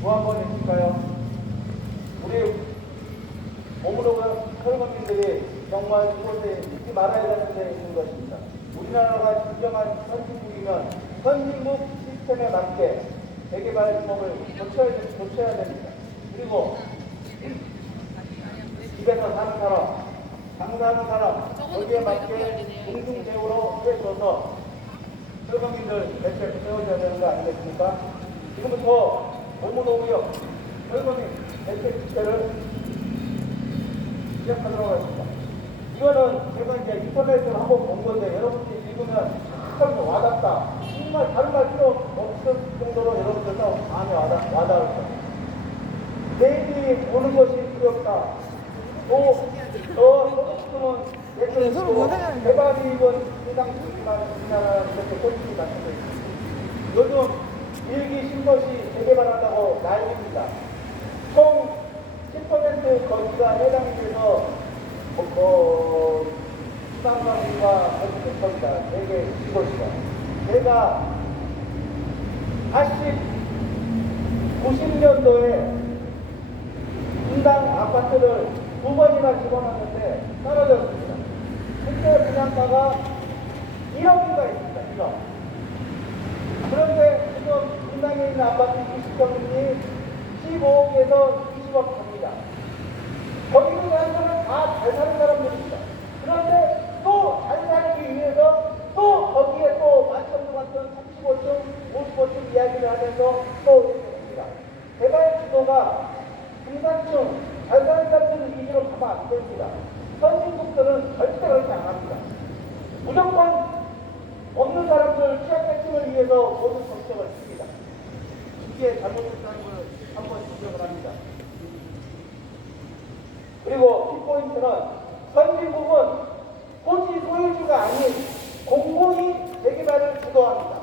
뭐 한번 해줄까요? 우리 오므로가 설거민들이 정말 이곳에 잊지 말아야 되는 데 있는 것입니다. 우리나라가 진정한 선진국이면 선진국 시스템에 맞게 재개발 규모를 고쳐야 됩니다. 그리고 집에서 사는 사람, 장사하는 사람, 거기에 맞게 공중제어로 해줘서 설거민들 대책 세워줘야 되는 거 아니겠습니까? 지금부터 오므로구역 설거민 대책 주체를 시작하도록 하겠습니다. 이거는 제가 이제 인터넷으로 한번 본 건데 여러분들이 읽으면 참 와닿다. 정말 다른 말 필요 없을 정도로 여러분들도 마음에 와닿을 겁니다. 내일이 오는 것이 두렵다. 소득주는 예전으로 개발이 이건 세상 중심한 우리나라 이렇게 소식이 나타나고 있습니다. 요즘 일기 신도시 재개발한다고 난립니다. 총 10% 거기가 해당이 돼서 지방방위가 거짓된 겁니다. 4개 신도시가. 제가 90년도에 분당 아파트를 2번이나 집어넣었는데 떨어졌습니다. 그때 분양가가 1억인가 있습니다. 1억. 그런데 지금 분당에 있는 아파트 20평이 15억에서 20억 갑니다. 거기서 사는 사람은 다 잘 사는 사람들입니다. 그런데 또 잘 살기 위해서 또 거기에 또 만천동 같은 35층, 55층 이야기를 하면서 또 이렇게 됩니다. 개발 구도가 중산층, 잘 사는 사람들을 위주로 가면 안 됩니다. 선진국들은 절대 그렇게 안 합니다. 무조건 없는 사람들, 취약계층을 위해서 모든 정책을 씁니다. 이게 잘못됐다는 걸 한번 지적을 합니다. 그리고 키포인트는 선진국은 토지 소유주가 아닌 공공이 재개발을 주도합니다.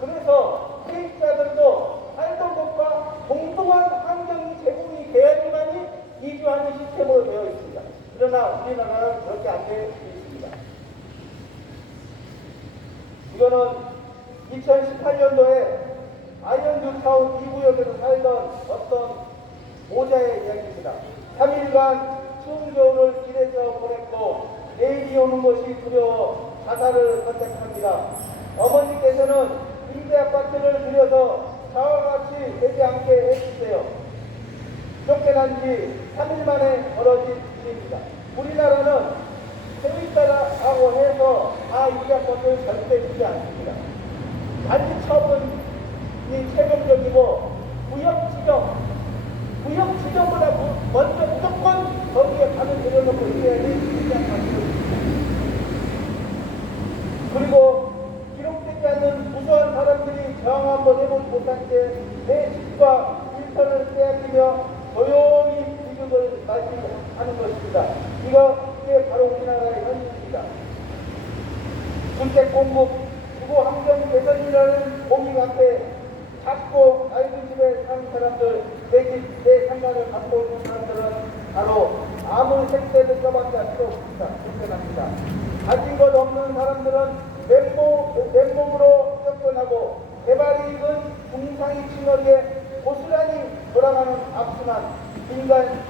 그래서 세입자들도 살던 곳과 동등한 환경 제공이 돼야지만이 이주하는 시스템으로 되어 있습니다. 그러나 우리나라는 그렇게 안 되어 있습니다. 이거는 2018년도에 아이언주 타운 2구역에서 살던 어떤 모자의 이야기입니다. 3일간 추운 겨울을 길에서 보냈고 내일이 오는 것이 두려워 자살을 선택합니다. 어머니께서는 임대 아파트를 들여서 자와 같이 되지 않게 해주세요. 쫓겨난 지 3일 만에 벌어진 일입니다. 우리나라는 세입자라고 해서 임대 아파트를 절대 주지 않습니다. 단지 처분이 최종적이고 구역 지정보다 먼저 무조건 거기에 가면 내려놓고 있어야지 임대 아파트를. 그리고 기록되지 않는 무수한 사람들이 저항 한번 해보지 못한 채 내 집과 일터를 빼앗기며 조용히 비극을 맞이하는 것입니다. 이게 바로 우리나라의 현실입니다. 주택 공급, 주거 환경 개선이라는 공익 앞에 작고 낡은 집에 사는 사람들, 내 집, 내 상가를 갖고 있는 사람들은 바로 아무 색채를 써봤자 필요 없습니다. 불편합니다. 가진 것 없는 사람들은 맨몸으로 접근하고 개발 이익은 중상위층에게 고스란히 돌아가는 악순환, 인간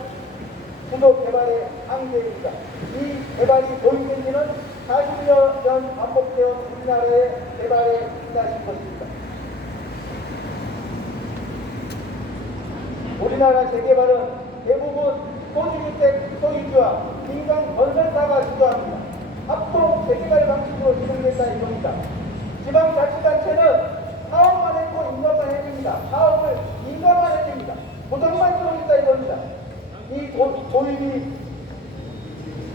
주도 개발의 한계입니다. 이 개발이 도입된 지는 40여 년 반복되어 우리나라의 개발에 빛나신 것입니다. 우리나라 재개발은 대부분 토지주택 소유주와 민간 건설사가 주도합니다. 합동 재개발 방식으로 진행된다 이겁니다. 지방자치단체는 사업만 했고 인가만 해줍니다. 사업을 인가만 해줍니다. 보장만 들어온다 이겁니다. 이 도입이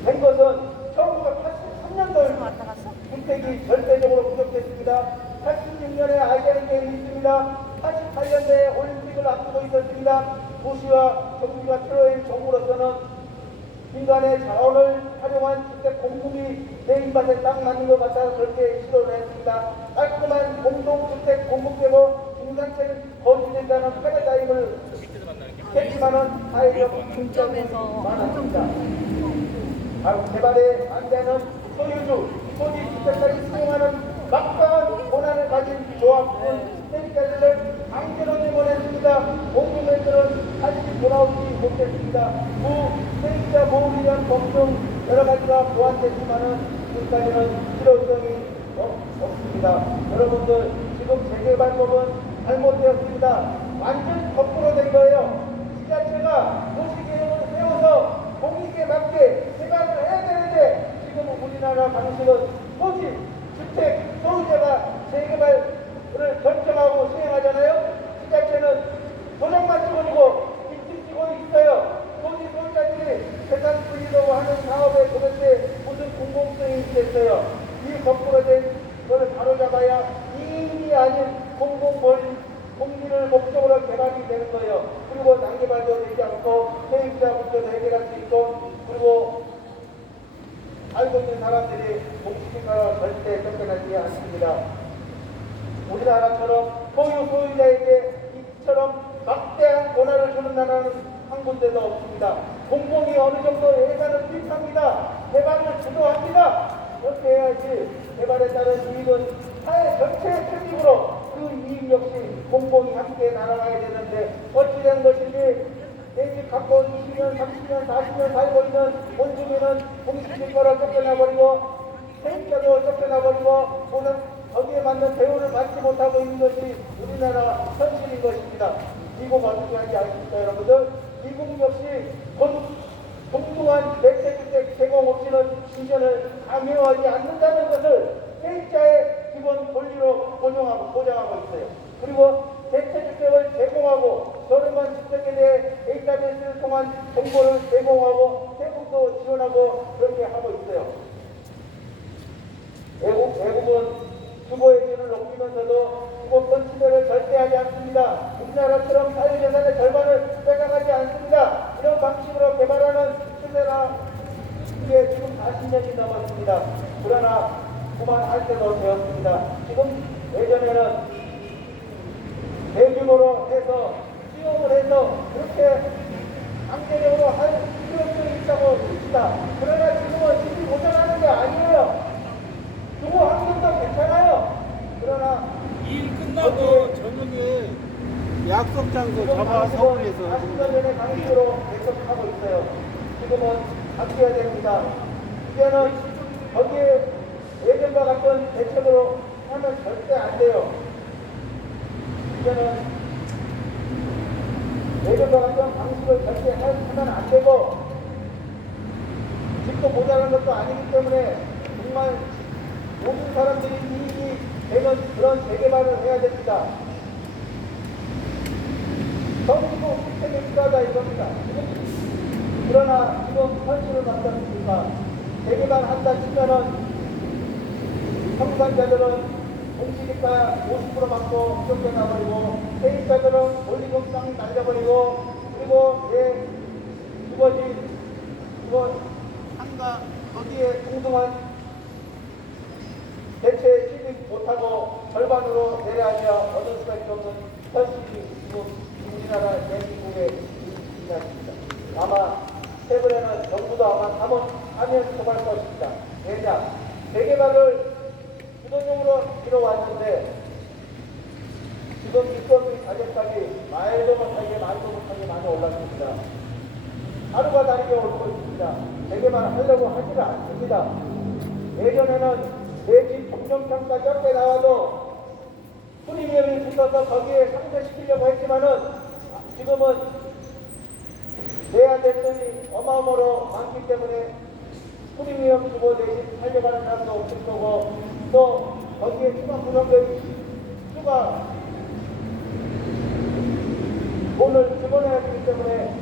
된 것은 1983년도에 주택이 절대적으로 부족했습니다. 86년에 아이덴 게임이 있습니다. 88년도에 올림픽을 앞두고 있었습니다. 도시와 정부가 필요한 정부로서는 인간의 자원을 활용한 주택 공급이 내 입맛에 딱 맞는 것 같아서 그렇게 시도를 했습니다. 깔끔한 공동주택 공급되고 중산층 거주된다는 패러다임을 했지만은 사회적 중점이 많았습니다. 바로 개발에 반대하는 소유주, 토지 주택까지 수용하는 막강한 권한을 가진 조합은 세입자들을 강제로 내보냈습니다. 공공의 못했습니다. 세입자 보호를 위한 법 등 여러 가지가 보완됐지만은 지금까지는 실효성이 없습니다. 여러분들 지금 재개발법은 잘못되었습니다. 완전 거꾸로 된 거예요. 지자체가 도시계획을 세워서 공익에 맞게 개발을 해야 되는데 지금 우리나라 방식은 토지, 주택, 소유자가 재개발을 결정하고 시행하잖아요. 지자체는 도장만 찍어주고 빚을 지고 있어요. 토지 소유자들이 재산 분리로 하는 사업에 도대체 무슨 공공성이 있겠어요. 이 거꾸로 된 것을 바로잡아야 이익이 아닌 공리를 목적으로 개발이 되는 거예요. 그리고 난개발도 되지 않고 세입자 문제도 해결할 수 있고 그리고 알고 있는 사람들이 공시지가가 절대 쫓겨나지 않습니다. 우리나라처럼 소유자에게 이처럼 막대한 권한을 주는 나라는 한 군데도 없습니다. 공공이 어느 정도 예산을 투입합니다. 개발을 주도합니다. 그렇게 해야지 개발에 따른 이익은 사회 전체의 책임으로 그 이익 역시 공공이 함께 날아가야 되는데 어찌된 것인지 내집 갖고 20년, 30년, 40년 살고 있는 원주민은 공시지가로 쫓겨나버리고 세입자도 쫓겨나버리고 또는 거기에 맞는 대우를 받지 못하고 있는 것이 우리나라 현실인 것입니다. 미국 어떻게 하지 않습니까 여러분들? 미국 역시 동등한 대체주택 제공 없이는 신전을 강요하지 않는다는 것을 세입자의 기본 권리로 보장하고 있어요. 그리고 대체주택을 제공하고 저렴한 주택에 대해 데이터베이스를 통한 정보를 제공하고 세금도 지원하고 그렇게 하고 있어요. 외국은 주거의 질을 높이면서도 주거권 침해를 절대 하지 않습니다. 우리나라처럼 사유재산의 절반을 빼가지 않습니다. 이런 방식으로 개발하는 추세가 이게 지금 40년이 넘었습니다. 그러나 그만할 때도 되었습니다. 지금 예전에는 대규모로 해서 수용을 해서 그렇게 강제적으로 할 필요성이 있다고 봅시다. 그러나 지금은 집이 고장하는 게 아니에요. 주거 환경도 괜찮아요. 그러나 일 끝나고 저녁에 약속 장소 잡아 서울에서 40년 전의 방식으로 계속하고 있어요. 지금은 바뀌어야 됩니다. 이제는 거기에 예전과 같은 대책으로 하면 절대 안 돼요. 이제는 예전과 같은 방식을 절대 하면 안 되고 집도 모자란 것도 아니기 때문에 정말 모든 사람들이 이익이 되는 그런 재개발을 해야 됩니다. 정부 시스템이 필요하다 이겁니다. 그러나 지금 현실은 어떻습니까? 재개발한다 치면은 청산자들은 공시지가 50% 받고 쫓겨나버리고 세입자들은 권리금 땅 날려버리고 그리고 내 주거지 이거 상가 거기에 동등한 대체 취득 못하고 절반으로 내려하며 얻을 수밖에 없는 현실이 지금 우리나라 대한민국에 있습니다. 아마 최근에는 정부도 아마 하면 통할 것입니다. 왜냐? 재개발을 주도적으로 밀어왔는데 지금 입법의 가격까지 말도 못하게 많이 올랐습니다. 하루가 다르게 오르고 있습니다. 재개발 하려고 하지를 않습니다. 예전에는 내 집 공정평가 적게 나와도 프리미엄이 붙어서 거기에 상쇄시키려고 했지만은 지금은 내야 될 돈이 어마어마로 많기 때문에 프리미엄 주고 내 집 살려고 하는 사람도 없을 거고 또 거기에 추가 부담금이 추가 돈을 집어내야 되기 때문에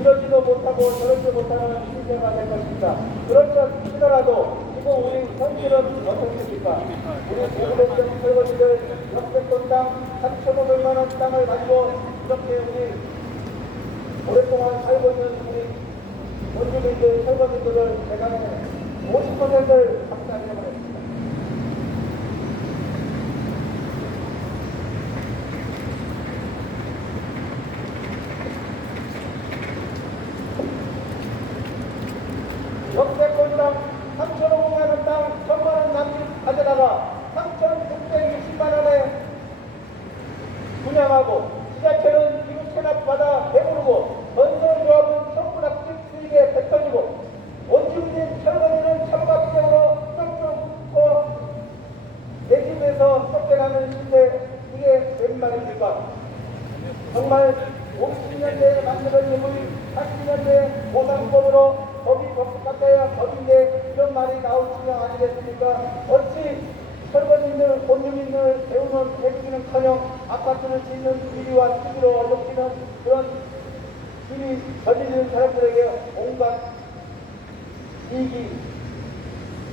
이러지도 못하고 저러지 못하는 시대가 될 것입니다. 그렇지 하더라도 지금 우리 현실은 어떻습니까? 우리 대구백정 설거지를 역세권 땅 3,500만 원 땅을 가지고 이렇게 우리 오랫동안 살고 있는 우리 원주민들, 설거지들을 대강의 50%를 박살내버렸습니다. 역세권 땅 3,500만 원 땅 1,000만 원 남짓 가져다가 3,660만 원에 분양하고 지자체는 기부 체납받아 배부르고 건설 무슨 말입니까? 정말 50년대에 만들어진 우리 80년대 보상법으로 법이 법같아야 법인데 이런 말이 나올 지경 아니겠습니까? 어찌 설거지인들, 본주민들 배우는 해주기는커녕 아파트를 짓는 비리와 투기로 어렵지는 그런 비리 저지르는 사람들에게 온갖 이익이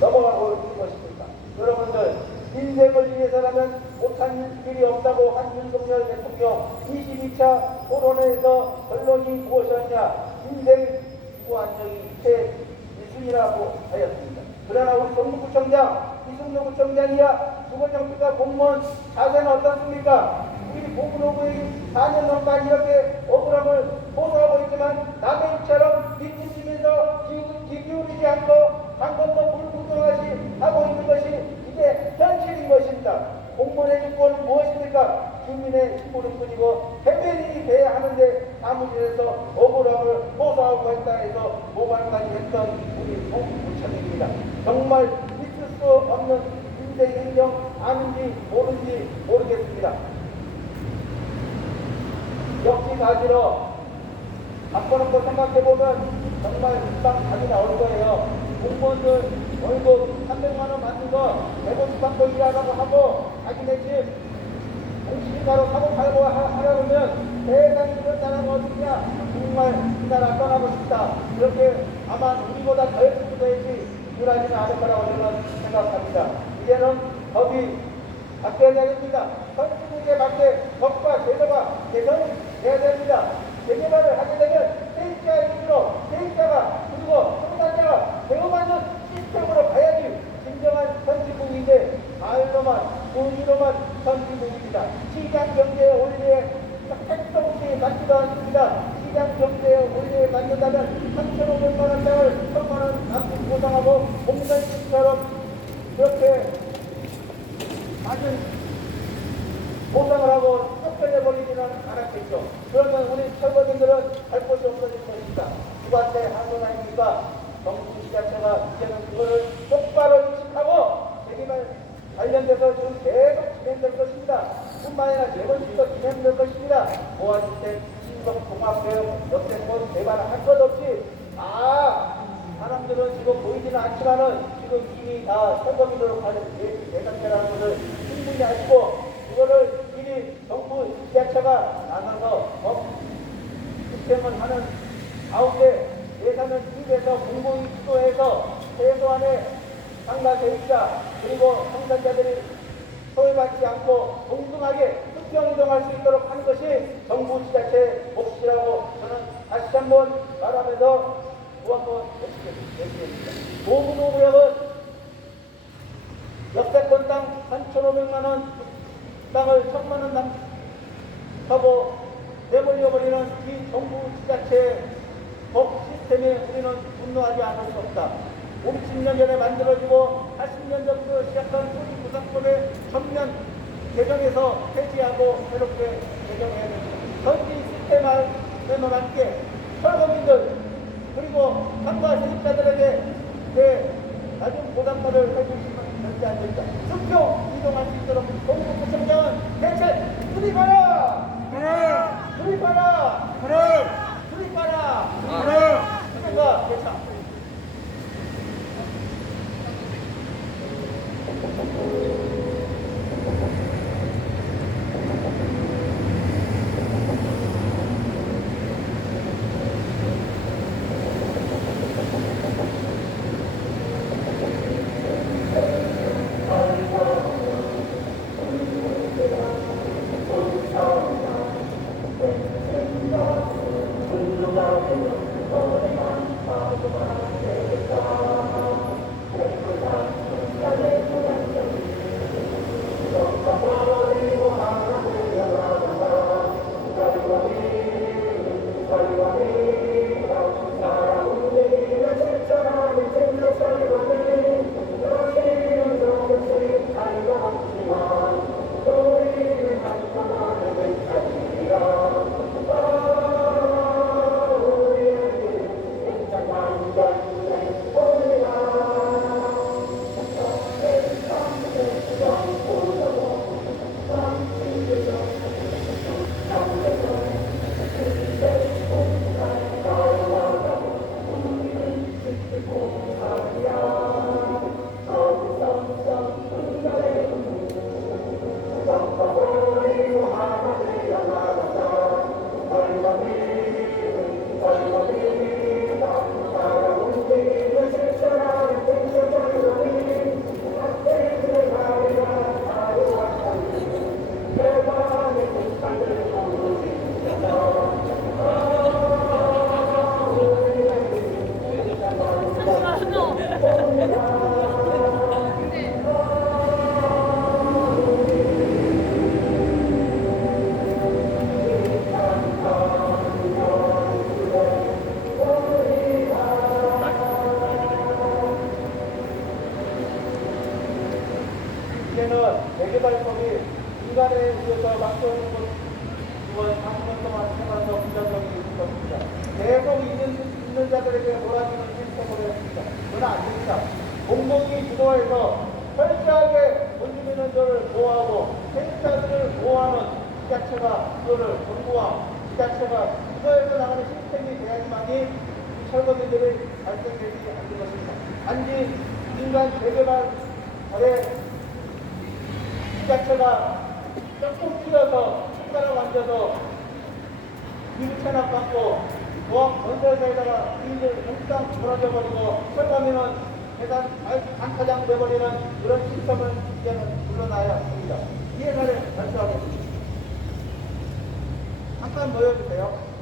넘어가고 있는 것입니다. 여러분들 인생을 위해서라면 못한 일이 없다고 한 윤석열 대통령 22차 토론회에서 결론이 무엇이었냐? 인생 무한정이 최일순위라고 하였습니다. 그러나 우리 정부구청장 이승조 구청장이야 주거정비과 공무원 자세는 어떻습니까? 우리 보건노부의 4년 넘게 이렇게 억울함을 호소하고 있지만 남의 입처럼 밑지면서 귀 기울이지 않고 방금도 불구경하시 하고 있는 것이 이게 현실인 것입니다. 공무원의 주권은 무엇입니까? 주민의 힘으로 뿐이고 대변인이 돼야 하는데 사무실에서 억울함을 호소하고 했다 해서 모발까지 했던 우리 정부구청입니다. 정말 있을 수 없는 인생 행정 아는지 모르는지 모르겠습니다. 역지사지로 바꿔놓고 생각해보면 정말 금방 답이 나올 거예요. 공무원들 월급 300만 원 받는 거 150 받고 일하라고 하고 자기네 집 공시지가로 사고 팔고 하려면 세상에 이런 나라가 어딨냐. 정말 이 나라 떠나고 싶다. 그렇게 아마 우리보다 더 열심히 해야지 일하지는 않을 거라고 저는 생각합니다. 이제는 법이 바뀌어야 됩니다. 선진국에 맞게 법과 제도가 개선돼야 됩니다. 재개발을 하게 되면 세입자 위주로 세입자가 그리고 청산자가 대우받는 시스템으로 가야지 진정한 선진국인데 말로만 돈으로만 선진국입니다. 시장경제의 원리에 핵동시에 맞지도 않습니다. 시장경제의 원리에 맞는다면 3,500만 원 땅을 1,000만 원 납부 보상하고 공산주의처럼 이렇게 낮은 보상을 하고 쫓겨내버리지는 않았겠죠. 그러면 우리 철거민들은 할 곳이 없어질 것입니다. 누구한테 한 건 아닙니까? 정부 지자체가 이제는 그거를 똑바로 인식하고 재개발 관련돼서 좀 계속 진행될 것입니다. 뿐만 아니라 재건축도 진행될 것입니다. 모아줄 때 신속종합교육 역세권 개발할 것 없이 사람들은 지금 보이지는 않지만은 지금 이미 다 철거민으로 가는 예산제라는 것을 충분히 아시고 그거를 미리 정부 지자체가 나서서 법 시스템을 하는 가운데 예산을 투입해서 공공이 주도해서 최소한의 상가 세입자 그리고 청산자들이 소외받지 않고 동등하게 흡경 이동할 수 있도록 하는 것이 정부 지자체의 몫이라고 저는 다시 한번 말하면서 또 한번 얘기했습니다. 보건노구역은 역세권 땅 3,500만 원 땅을 1,000만 원 하고 내몰려버리는 이 정부 지자체 법 시스템에 우리는 분노하지 않을 수 없다. 50년 전에 만들어지고 80년 전부터 시작한 우리 부상법의 전면 개정해서 폐지하고 새롭게 개정해야 됩니다. 전기 시스템에 함께 철거민들 그리고 상가 세입자들에게 낮은 보상금을 해주시면 되지 않습니까? 수평 이동할 수 있도록 공무구청장은 대책 수립하라! 수립하라! 수립하라! 수립하 대책 오는 것, 6월 40년 동안 생활하면서 부정적인 있을 것입니다. 계속 있는 자들에게 몰아주는 시스템으로 했습니다. 그건 안 됩니다. 공동이 주도해서 철저하게 문제되는 자를 보호하고 세입자들을 보호하는 지자체가 그거를 정부와 지자체가 주도해서 나가는 시스템이 돼야지만이 철거민들이 발생되지 않는 것입니다. 단지 인간 재개발 아래 지자체가 조금 줄여서 손가락 얹어서 기부 체납받고 건설사에다가 주인들 항상 몰아져 버리고 철거민은 대단 단타장 돼버리는 그런 시스템을 이제는 물러나야 합니다. 이해를 발표하겠습니다. 잠깐 모여주세요.